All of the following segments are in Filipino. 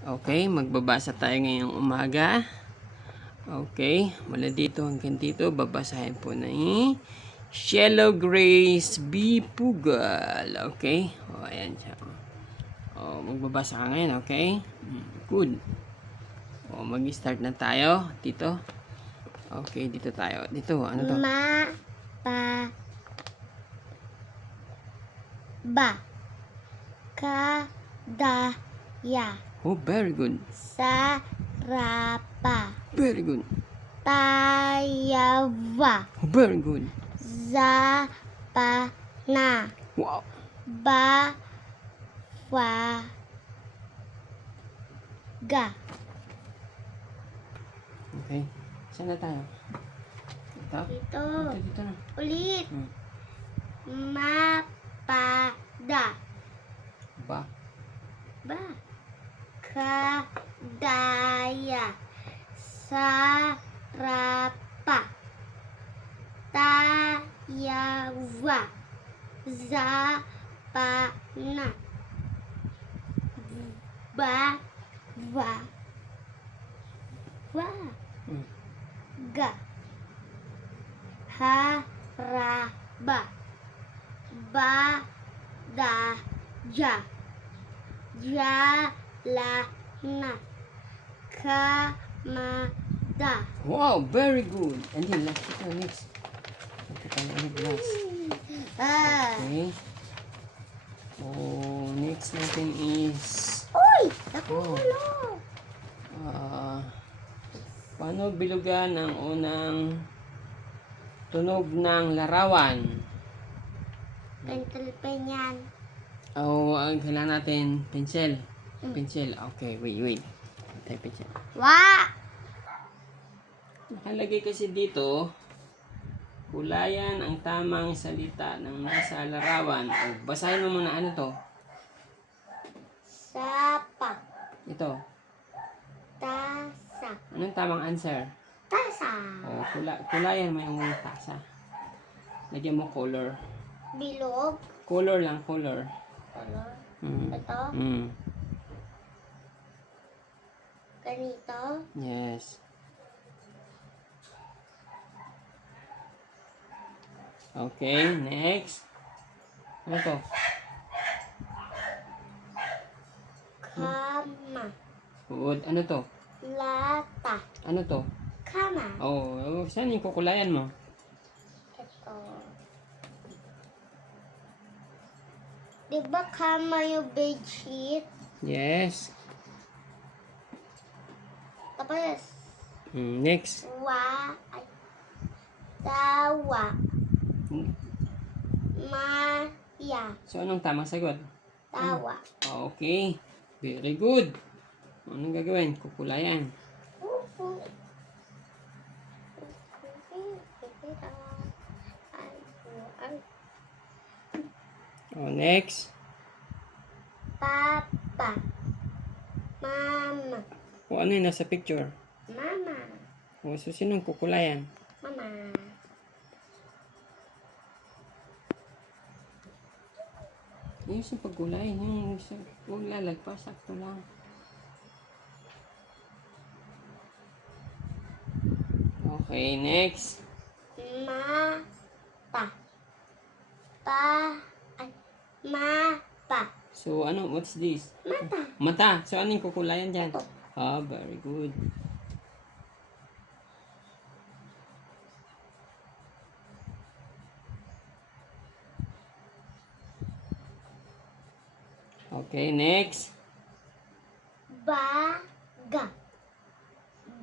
Okay, magbabasa tayo ngayong umaga. Okay, mula dito hanggang dito, babasahin po ni Shello Grace B. Pugal. Okay, ayan siya. Magbabasa ka ngayon, okay? Good. Mag-start na tayo dito. Okay, dito tayo. Dito, ano to? Kadaya. Oh, very good. Sarapa. Very good. Tayawa. Very good. Zapana. Wow. Bawaga. Okay. Saan na tayo? Ito? Ito. Dito na. Ulit. Mapada. Ba? Kadaya. Sarapa. Tayawa. Zapana. Ga. Haraba. Badaja. Jalana. Kamada. Wow, very good. And then, last ito, next. Ito tayo ulit last. Okay. Next natin is... Uy! Nakukulo! Paano bilugan ang unang tunog ng larawan? Pencil pen yan. Ang kailangan natin, pencil. Pencil. Okay, wait. Tayo pencil. Nakalagay kasi dito, kulayan ang tamang salita ng nasa larawan. Basahin mo muna ano to. Sapa. Ito. Tasa. Anong tamang answer? Tasa. Kulayan mo yung tasa. Lagyan mo color. Bilog. Color lang, color. Color. Mm. Ito. Mm. Ganito. Yes. Okay, next. Ano to? Kama. Good. Ano to? Lata. Ano to? Kama. Saan yung kukulayan mo? Ito. Diba kama yung bedsheet? Yes. Tapos, Next. Tawa. Maya. So, anong tamang sagot? Tawa. Okay. Very good. Anong gagawin? Kukulayan. Next. Papa. Mama. Ano yung nasa picture? Mama. So, sinong kukulayan? Mama. Yung sa pagkulay, yung huwag lalagpas, sakto lang. Okay, next. Mata. Mapa. So, what's this? Mata. Mata. So, ano yung kukulayan dyan? Very good. Okay, next. Baga.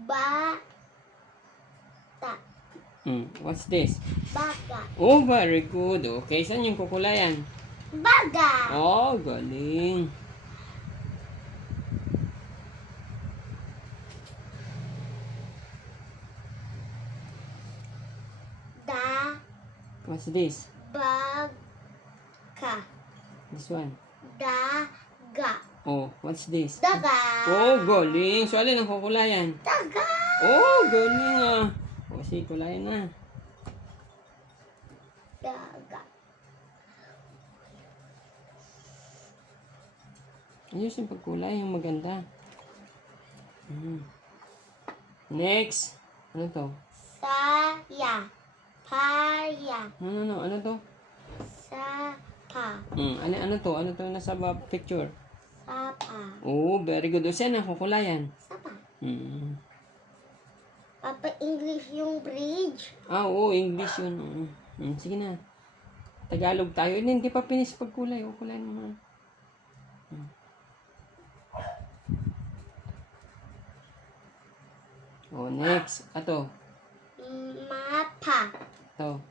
Bata. What's this? Baga. Very good. Okay, saan yung kukulayan? Baga. Galing. What's this? Baga. This one. Daga. What's this? Daga. Galing. So, alin ang kukulayan? Daga. Galing sige, kulayan na. Daga. Ayos yung pagkulay, yung maganda. Mm. Next. Ano to? Saya. Paya. No. Ano to? Sapa. Ano to? Ano to nasa picture? Sapa. Oh, very good. O siya na, kukulayan. Sapa. Papa, English yung bridge. Oo, English yun. Sige na. Tagalog tayo. Hindi pa finish pagkulay. O, kulay mo muna. Oh, next. Ato. Mapa. Ito.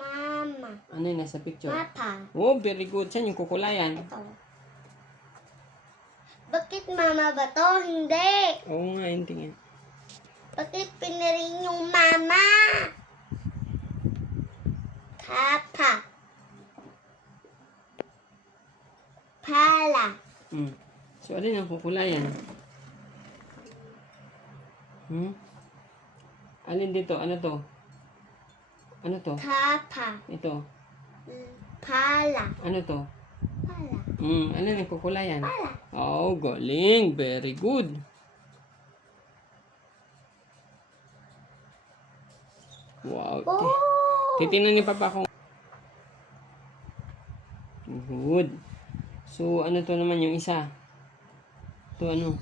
Mama. Ano yun nasa picture? Mapa. Oh, very good. Saan yung kukulayan? Ito. Bakit mama ba to? Hindi. Oo nga, hindi nga. Bakit pinarin yung mama? Kapa. Pala. So, alin ang kukulayan? Alin dito? Ano to? Ano to? Kapa. Ito. Pala. Ano to? Pala. Alin ang kukulayan? Pala. Oh, galing. Very good. Wow. Oh! Titingnan ni Papa kung... Good. So, ano to naman yung isa? To ano?